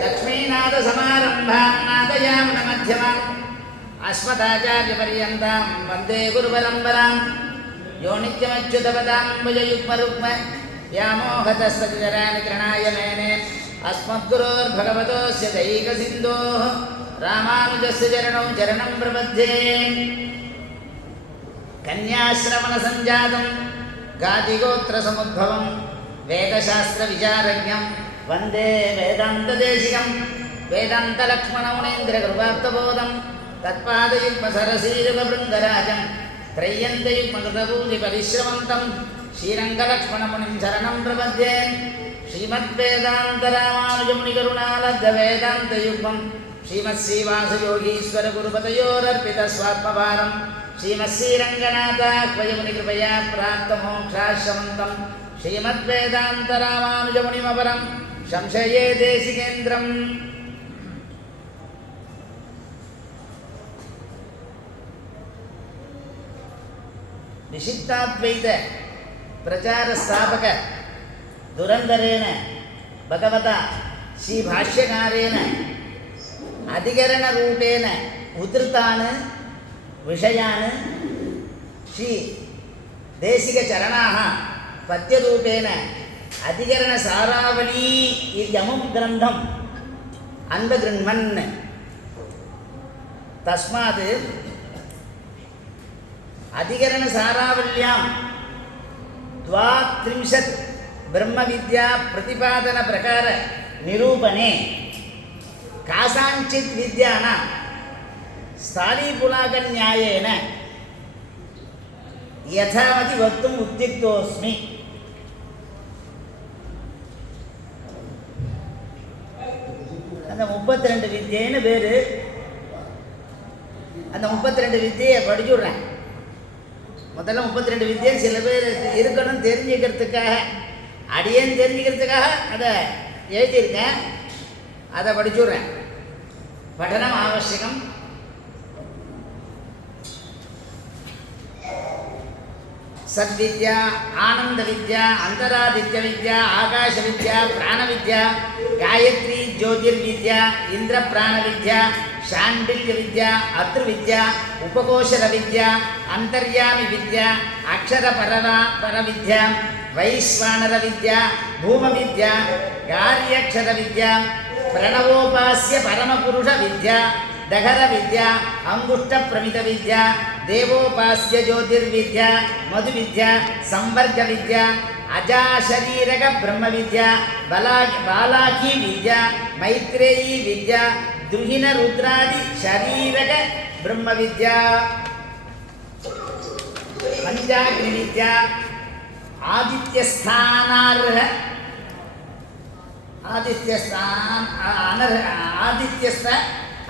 लक्ष्मीनाथ समारंभां नादयामन मध्यमाम् अस्मदाचार्यपर्यन्तां वन्दे गुरुपरम्परां यो नित्यमच्युतपदाम्बुजयुग्मरुग्म व्यामोहतस्ततितराणि मेने अस्मद्गुरोर्भगवतोऽस्य दैकसिन्धोः रामानुजस्य चरणौ चरणं प्रपद्ये। कन्याश्रवणसञ्जातं गादिगोत्रसमुद्भवं वेदशास्त्रविचारज्ञं वन्दे वेदान्तदेशिकं वेदान्तलक्ष्मणमुनीन्द्रकृपार्थबोधं तत्पादयुग्मसरसीरुगबृन्दराजं त्रय्यन्तयुग्मकृतपूजिपरिश्रमन्तं श्रीरङ्गलक्ष्मणमुनिं शरणं प्रपद्ये। श्रीमद्वेदान्तरामानुजमुनिकरुणालब्धवेदान्तयुग्मं श्रीमत्श्रीवासयोगीश्वरगुरुपतयोरर्पितस्वात्मभारं श्रीमत्श्रीरङ्गनाथाह्वयमुनिकृपया प्राप्तमोक्षाश्रमन्तं श्रीमद्वेदान्तरामानुजमुनिमपरं संशये देशिकेन्द्रम्। निषिद्धाद्वैत प्रचार स्थापक दुरंदरेण भगवता श्री भाष्यकारेण अधिकरण रूपेण उद्धृतान् विषयान् श्री देशिक चरणाः पद्यरूपेण अधिकरण सारावली इत्यमुं ग्रन्थम् अन्वगृह्णन्। तस्मात् अधिकरण सारावल्यां 32 ब्रह्मविद्या प्रतिपादन प्रकार निरूपणे कासाञ्चित् विद्यानां स्थालीपुलाक न्यायेन यथामति वक्तुम् उद्युक्तोऽस्मि। அந்த 32 வித்யைன்னு பேரு. அந்த 32 வித்தியை படிச்சு விடுறேன். முதல்ல 32 வித்தியை சில பேர் இருக்கணும்னு தெரிஞ்சுக்கிறதுக்காக, அடியேன்னு தெரிஞ்சுக்கிறதுக்காக அதை எழுதியிருக்கேன். அதை படிச்சு விடுறேன். படனம் ஆவசியம். सद्विद्या आनंद विद्या अंतरादित्य विद्या आकाश विद्या प्राण विद्या गायत्री ज्योतिर्विद्या इंद्र प्राण विद्या शांडिल्य विद्या अत्र विद्या उपकोशर विद्या अंतर्यामी विद्या अक्षर पर विद्या वैश्वानर विद्या भूम विद्या गार्यक्षर विद्या प्रणवोपास्य परम पुरुष विद्या दहर विद्या अंगुष्ठ प्रमित विद्या देवोपास्य ज्योतिर्विद्या मधु विद्या संवर्ग विद्या अजाशरीरक ब्रह्म विद्या बालाकी विद्या मैत्रेयी विद्या दुहिन रुद्रादि शरीरक ब्रह्म विद्या पंचाग्नि विद्या आदित्यस्थानार्ह आदित्यस्थ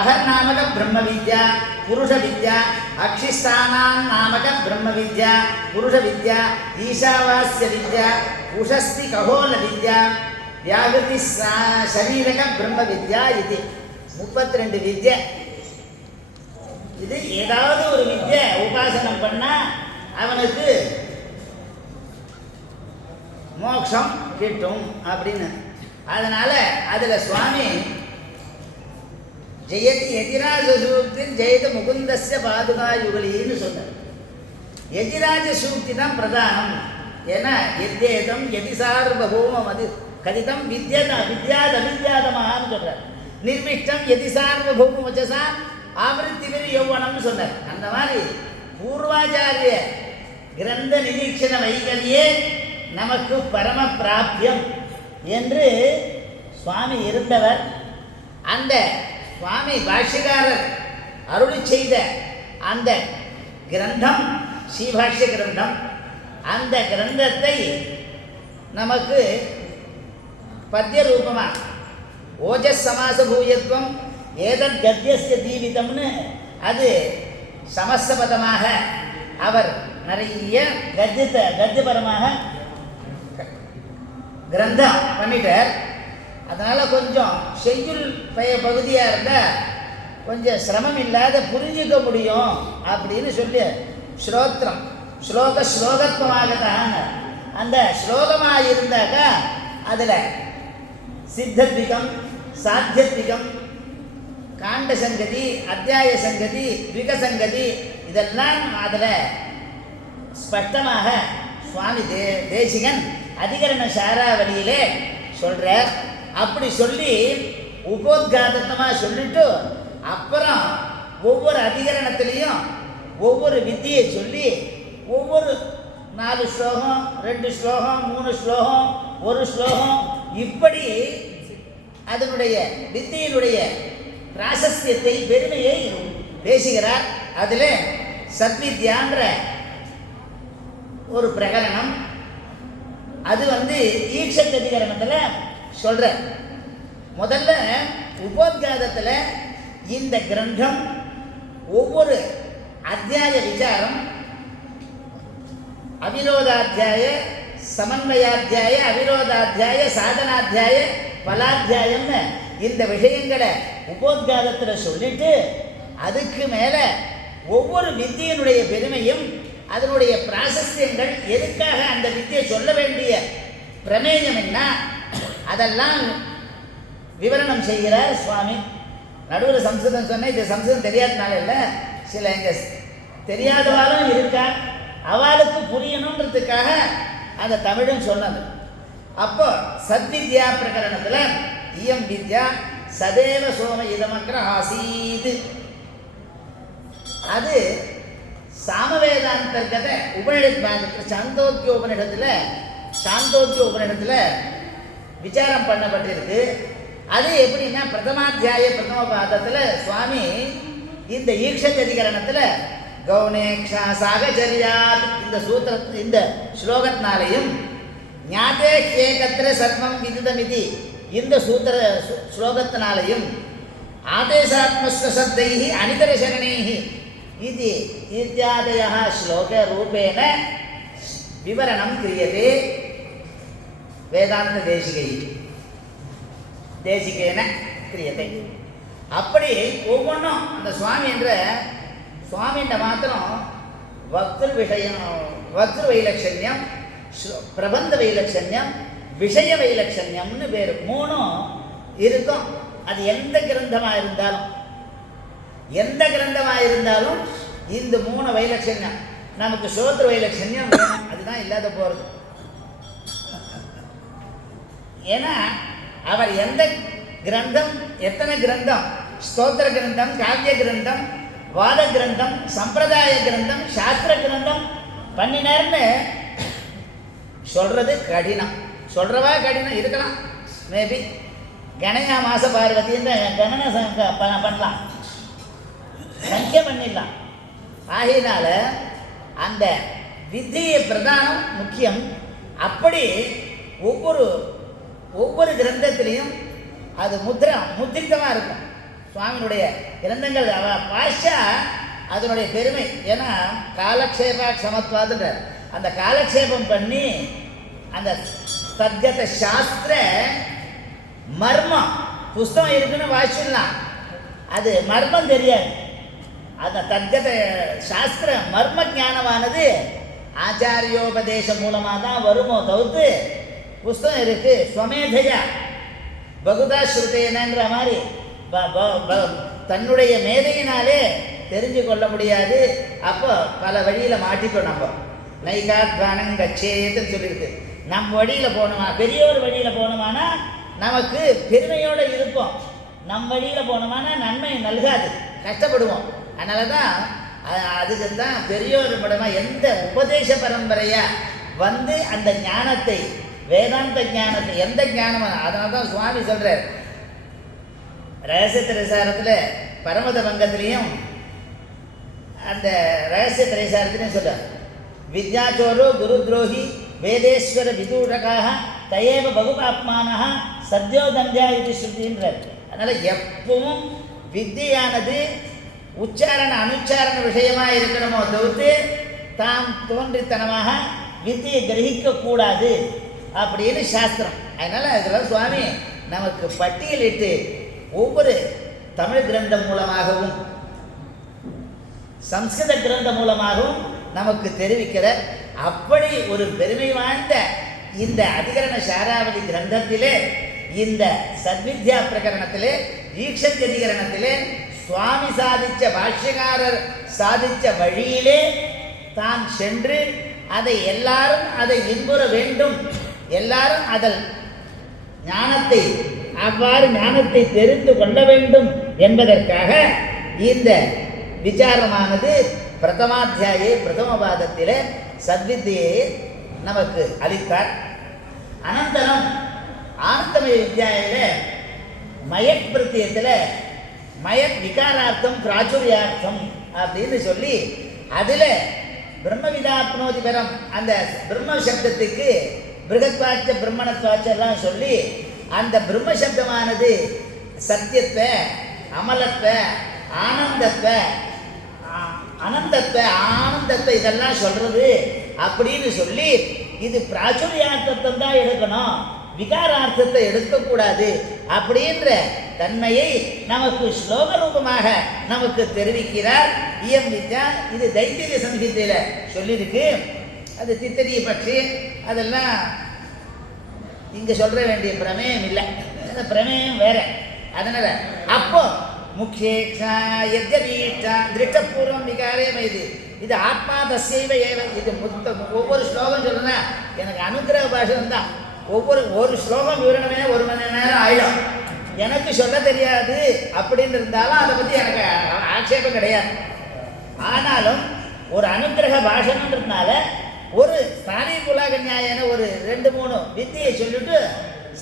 अहर नामक ब्रह्म विद्या पुरुष विद्या अक्षिस्थानान् नामक ब्रह्म विद्या पुरुष विद्या ईशावास्य विद्या उषस्ति कहोल विद्या व्याकृति शरीरक ब्रह्म विद्या इति 32 विद्या. இது ஏதாவது ஒரு வித்யை உபாசனம் பண்ணா அவனுக்கு மோட்சம் கிட்டும் அப்படின்னு. அதனால அதுல சுவாமி ஜெயதி யதிராஜ சூக்தின் ஜெயத முகுந்தஸ்ய பாதுகா யுகலின்னு சொன்னார். யதிராஜ சூக்தி தான் பிரதானம். ஏன்னா எத்தேதம் யதி சார்வபௌமம் அது கதிதம் வித்யாதமான்னு சொல்றார். நிர்மிஷ்டம் யதி சார்வபௌம வச்சசாம் ஆவருத்திவிரி யௌவனம்னு சொன்னார். அந்த மாதிரி பூர்வாச்சாரிய கிரந்த நிரீட்சண வைகல்யே நமக்கு பரம பிராப்தியம் என்று சுவாமி இருந்தவர். அந்த சுவாமி பாஷ்யக்காரர் அருளி செய்த அந்த கிரந்தம் ஸ்ரீபாஷ்ய கிரந்தம். அந்த கிரந்தத்தை நமக்கு பத்திய ரூபமாக ஓஜஸ் சமாச பூயத்வம் ஏதத் கத்தியஸ்ய தீவிதம்னு அது சமஸ்தபதமாக அவர் நிறைய கத்தியபரமாக கிரந்தம் பண்ணிட்டார். அதனால் கொஞ்சம் செய்யுள் பகுதியாக இருந்தால் கொஞ்சம் சிரமம் இல்லாத புரிஞ்சிக்க முடியும் அப்படின்னு சொல்லி ஸ்லோகத்வமாக தான் அந்த ஸ்லோகமாக இருந்தாக்கா அதில் சித்தத்விகம், சாத்தியத்விகம், காண்ட சங்கதி, அத்தியாய சங்கதி, த்விகசங்கதி இதெல்லாம் அதில் ஸ்பஷ்டமாக சுவாமி தேசிகன் அதிகரண சாராவளியிலே சொல்கிறார். அப்படி சொல்லி உபோத்காதமாக சொல்லிட்டு அப்புறம் ஒவ்வொரு அதிகரணத்திலையும் ஒவ்வொரு வித்தியை சொல்லி ஒவ்வொரு 4 ஸ்லோகம், 2 ஸ்லோகம், 3 ஸ்லோகம், 1 ஸ்லோகம் இப்படி அதனுடைய வித்தியினுடைய பிராசஸ்தியத்தை, பெருமையை பேசுகிறார். அதில் சத்வித்யான்ற ஒரு பிரகரணம், அது ஈக்ஷத் அதிகரணத்தில் சொல்கிற. முதல்ல உபோத்காதத்தில் இந்த கிரந்தம் ஒவ்வொரு அத்தியாய விசாரம், அவிரோதாத்தியாய, சமன்வயாத்தியாய, அவிரோதாத்தியாய, சாதனாத்தியாய, பலாத்தியாயம்னு இந்த விஷயங்களை உபோத்காதத்தில் சொல்லிட்டு அதுக்கு மேலே ஒவ்வொரு வித்தியினுடைய பெருமையும் அதனுடைய பிராசஸ்தியங்கள், எதுக்காக அந்த வித்தியை சொல்ல வேண்டிய பிரமேயம் என்ன, அதெல்லாம் விவரணம் செய்கிறார் சுவாமி. நடுவில் சம்ஸ்கிருதம் சொன்ன, இது சம்ஸ்கிருதம் தெரியாதனால இல்லை, சில இங்கே தெரியாதவாலும் இருக்கா, அவளுக்கு புரியணுன்றதுக்காக அந்த தமிழும் சொன்னது. அப்போ சத்வித்யா பிரகரணத்தில் இயம் வித்யா சதேவ சோம இதமக்ர ஆசீத், அது சாமவேதாந்தர்கத உபநிடத்தில் சாந்தோக்கிய உபநிடத்தில் விசாரம் பண்ணப்பட்டிருக்கு. அது எப்படின்னா பிரதமாத்தியாய பிரதம பாதத்தில் சுவாமி இந்த ஈக்ஷத் அதிகரணத்தில் கௌனேக்ஷா சாகச்சரியாத் இந்த ஸ்லோகத்தினாலையும் ஞாதே ஏகத்திர சர்வம் விதிதமிதி இந்த ஸ்லோகத்தினாலையும் ஆதேசாத்மஸ்வசப்தைஹி அனிதரசரணைஹி இது இத்தியாதயः ஸ்லோகரூபேண விவரணம் கிரியதே வேதாந்த தேசிகேன கிரியத்தை. அப்படி ஒவ்வொன்றும் அந்த சுவாமின்ற மாத்திரம் வக்திரு வைலட்சண்யம், பிரபந்த வைலட்சண்யம், விஷய வைலட்சண்யம்னு பேர் 3 இருக்கும். அது எந்த கிரந்தமாக இருந்தாலும் இந்த 3 வைலட்சண்யம் நமக்கு ஸ்ரோத்ரு வைலட்சண்யம் வேணும், அதுதான் இல்லாத போகிறது. ஏன்னா அவர் எந்த கிரந்தம், எத்தனை கிரந்தம், ஸ்தோத்திர கிரந்தம், காவிய கிரந்தம், வாத கிரந்தம், சம்பிரதாய கிரந்தம், சாஸ்திர கிரந்தம் பண்ணினார்னு சொல்கிறது கடினம். சொல்கிறவா கடினம் இருக்கலாம், மேபி கணயா மாச பார்வதின்னு கணனை பண்ணலாம், சங்கிய பண்ணிடலாம். ஆகையினால அந்த வித்தியை பிரதானம் முக்கியம். அப்படி ஒவ்வொரு கிரந்தத்திலையும் அது முத்திரித்தமாக இருக்கும். சுவாமியினுடைய கிரந்தங்கள் பாஷா அதனுடைய பெருமை. ஏன்னா காலக்ஷேபா க்ஷமத்வாதுன்ற அந்த காலக்ஷேபம் பண்ணி அந்த தத்கத சாஸ்திர மர்மம் புஸ்தகம் இருக்குன்னு வாசிடலாம், அது மர்மம் தெரியாது. அந்த தத்கத சாஸ்திர மர்ம ஞானமானது ஆச்சாரியோபதேசம் மூலமாக தான் வருமோ தவிர்த்து புஸ்தகம் இருக்குது ஸ்வமேதையா பகுதா ஸ்ருதேனன்ற மாதிரி தன்னுடைய மேதையினாலே தெரிஞ்சு கொள்ள முடியாது. அப்போ பல வழியில் மாட்டிப்போம். நம்ம நைகாத்வானம் கச்சேத்துன்னு சொல்லியிருக்கு. நம்ம வழியில் போனோமா, பெரியவர் வழியில் போனோமானா நமக்கு பெருமையோடு இருப்போம். நம் வழியில் போனோமானா நன்மை நல்காது, கஷ்டப்படுவோம். அதனால தான் அதுக்கு தான் பெரியோர் படமா எந்த உபதேச பரம்பரையாக அந்த ஞானத்தை, வேதாந்த ஞானத்தை, எந்த ஞானம், அதனால தான் சுவாமி சொல்கிறார் ரகசிய திரைசாரத்தில் பரமத பங்கத்திலையும் அந்த ரகசிய திரைசாரத்திலையும் சொல்கிறார், வித்யாச்சோரோ குரு துரோகி வேதேஸ்வர விதூடகாக தயேவ பகுபாப்மானः சத்யோதந்தியா இது ஸ்ருதின்றார். அதனால் எப்பவும் வித்தியானது உச்சாரண அனுச்சாரண விஷயமாக இருக்கணுமோ தவிர்த்து தாம் தோன்றித்தனமாக வித்தியை கிரகிக்கக்கூடாது அப்படின்னு சாஸ்திரம். அதனால் அதில் சுவாமி நமக்கு பட்டியலிட்டு ஒவ்வொரு தமிழ் கிரந்தம் மூலமாகவும் சம்ஸ்கிருத கிரந்தம் மூலமாகவும் நமக்கு தெரிவிக்கிற அப்படி ஒரு பெருமை வாய்ந்த இந்த அதிகரண சாராவளி கிரந்தத்திலே இந்த சத்வித்யா பிரகரணத்திலே ஈக்ஷத் அதிகரணத்திலே சுவாமி சாதித்த பாஷ்யகாரர் சாதித்த வழியிலே தான் சென்று அதை எல்லாரும் அதை இன்புற வேண்டும், எல்லாரும் அதல் ஞானத்தை அவ்வாறு ஞானத்தை தெரிந்து கொள்ள வேண்டும் என்பதற்காக இந்த விசாரமானது பிரதமாத்தியாயே பிரதம பாதத்திலே சத்வித்தியை நமக்கு அளித்தார். அனந்தரம் ஆனந்தமய வித்யாயில மயக் பிரத்தியத்தில் மயக் விகாரார்த்தம் பிராச்சுரியார்த்தம் அப்படின்னு சொல்லி அதில் பிரம்மவிதாப்னோதி பரம் அந்த பிரம்ம சப்தத்துக்கு பிருகத்வாச்ச பிரம்மணத்வாச்செல்லாம் சொல்லி அந்த பிரம்ம சப்தமானது சத்தியத்தை, அமலத்தை, ஆனந்தத்தை, ஆனந்தத்தை இதெல்லாம் சொல்றது அப்படின்னு சொல்லி இது பிராச்சுரியார்த்தத்தை தான் எடுக்கணும், விகாரார்த்தத்தை எடுக்கக்கூடாது அப்படின்ற தன்மையை நமக்கு ஸ்லோக ரூபமாக நமக்கு தெரிவிக்கிறார் இயம் வித்யா. இது தைத்திரிய சம்ஹிதையில் சொல்லியிருக்கு. அது தித்தரிய பற்றி அதெல்லாம் இங்கே சொல்ற வேண்டிய பிரமேயம் இல்லை, அந்த பிரமேயம் வேற. அதனால் அப்போ முக்கியேக்ஷா யத்யதீட்சா திருஷ்டபூர்வம் விகாரே மைது இது ஆத்மா தஸ்யைவ ஏவ. இது ஒவ்வொரு ஸ்லோகம் சொல்லுன்னா எனக்கு அனுக்கிரக பாஷம் தான். ஒரு ஸ்லோகம் விவரணமே 1 மணி நேரம் ஆயிடும். எனக்கு சொல்ல தெரியாது அப்படின்னு இருந்தாலும் அதை பற்றி எனக்கு ஆட்சேபம் கிடையாது. ஆனாலும் ஒரு அனுக்கிரக பாஷணன்றதுனால ஒரு ஸ்தானிய புலாக நியாயன ஒரு 2-3 வித்தியை சொல்லிட்டு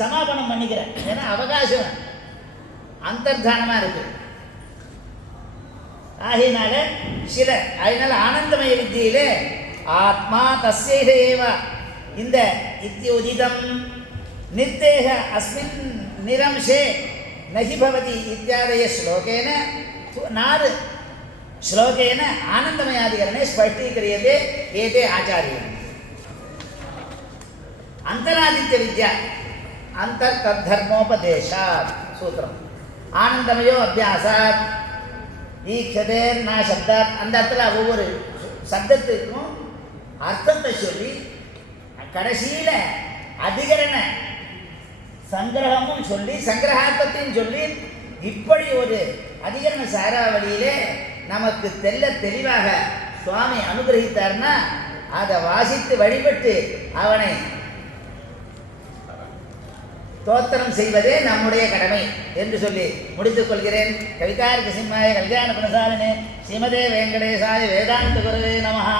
சமாபனம் பண்ணிக்கிறேன். ஏன்னா அவகாசம் அந்தர்தானமாக இருக்கு. ஆகையினால அதனால ஆனந்தமய வித்தியிலே ஆத்மா தஸ்யைவ ஏவ இந்த இத்யோதிதம் நிர்தேக அஸ்மின் நிரம்சே நஹி பவதி இத்தியாதய ஸ்லோகேன 4 ஸ்லோகேன ஆனந்தமயாதிகரணே ஸ்பஷ்டீக்ரியதே ஏதே ஆச்சாரியன். அந்தராதித்ய வித்யா அந்தர்தர்மோபதேசாத் சூத்திரம். ஆனந்தமயோ அபியாசாத் ஈக்ஷதேர் நா சப்தாத். அந்த இடத்துல ஒவ்வொரு சப்தத்துக்கும் அர்த்தத்தை சொல்லி கடைசியில் அதிகரண சங்கிரகமும் சொல்லி சங்கிரகார்த்தத்தையும் சொல்லி இப்படி ஒரு அதிகரண சாராவளியிலே நமக்கு தெளிவாக சுவாமி அனுகிரகித்தார்னா அதை வாசித்து வழிபட்டு அவனை தோத்திரம் செய்வதே நம்முடைய கடமை என்று சொல்லி முடித்துக் கொள்கிறேன். கவிதார்க்க சிம்மாய கல்யாண குணசாலினே ஸ்ரீமதே வெங்கடேசாய வேதாந்த குரவே நமஹ.